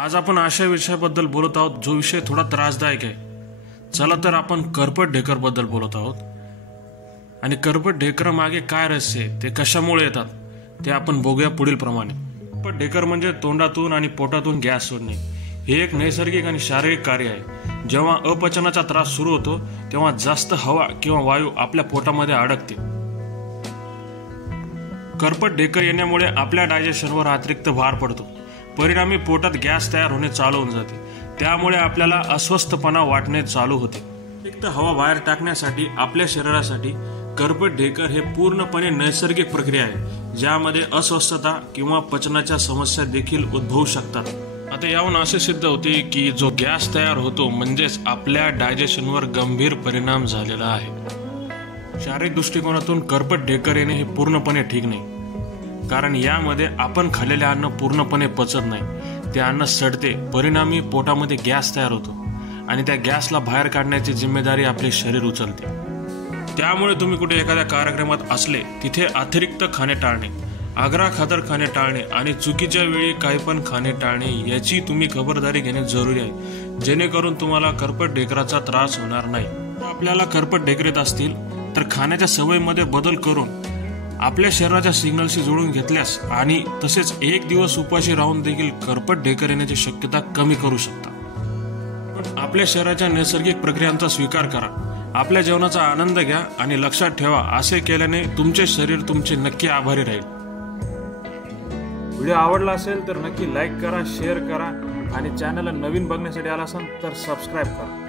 आज आपण अशा विषयाबद्दल बोलत आहोत जो विषय थोडा त्रासदायक आहे। चला तर आपण करपट ढेकर बद्दल बोलत आहोत आणि करपट ढेकर मागे काय रहस्य आहे, ते कशामुळे येतात ते आपण बघूया पुढील प्रमाणे। करपट ढेकर म्हणजे तोंडातून आणि पोटातून गॅस सोडणे। हे एक नैसर्गिक आणि शारीरिक कार्य आहे। जेव्हा अपचनाचा त्रास सुरू होतो तेव्हा जास्त हवा किंवा वायू आपल्या पोटामध्ये अडकते। करपट ढेकर येण्यामुळे आपल्या डायजेशनवर अतिरिक्त भार पडतो, परिणामी पोटात गॅस तयार होणे चालू होऊन जाते। त्यामुळे आपल्याला अस्वस्थपणा वाटणे चालू होते। अतिरिक्त हवा बाहेर टाकण्यासाठी आपल्या शरीरासाठी करपट ढेकर हे पूर्णपणे नैसर्गिक प्रक्रिया आहे, ज्यामध्ये अस्वस्थता किंवा पचनाच्या समस्या देखील उद्भवू शकतात। आता याहून असे सिद्ध होते की जो गॅस तयार होतो म्हणजेच आपल्या डायजेशनवर गंभीर परिणाम झालेला आहे। शारीरिक दृष्टिकोनातून करपट ढेकर येणे हे पूर्णपणे ठीक नाही, कारण यामध्ये आपण खाल्लेले अन्न पूर्णपणे पचत नाही, ते अन्न सडते, परिणामी पोटामध्ये गॅस तयार होतो आणि त्या गॅसला बाहेर काढण्याची जिम्मेदारी आपले शरीर उचलते। त्यामुळे तुम्ही कुठे एखाद्या कार्यक्रमात असले तिथे अतिरिक्त खाणे टाळणे, आग्राखातर खाणे टाळणे आणि चुकीच्या वेळी काही पण खाणे टाळणे याची तुम्ही खबरदारी घेणे जरुरी आहे, जेणेकरून तुम्हाला करपट ढेकराचा त्रास होणार नाही। आपल्याला करपट ढेकर येत असतील तर खाण्याच्या सवयीमध्ये बदल करून आपल्या शरीराच्या सिग्नलशी जोडून घेतल्यास आणि तसेच एक दिवस उपाशी राहून देखील करपट ढेकर येण्याची शक्यता कमी करू शकता। पण आपल्या शरीराच्या नैसर्गिक प्रक्रियांचा स्वीकार करा, आपल्या जेवणाचा आनंद घ्या आणि लक्षात ठेवा, असे केल्याने तुमचे शरीर तुमचे नक्की आभारी राहील। व्हिडिओ आवडला असेल तर नक्की लाईक करा, शेअर करा आणि चॅनलला नवीन बघण्यासाठी आला असाल तर सबस्क्राईब करा।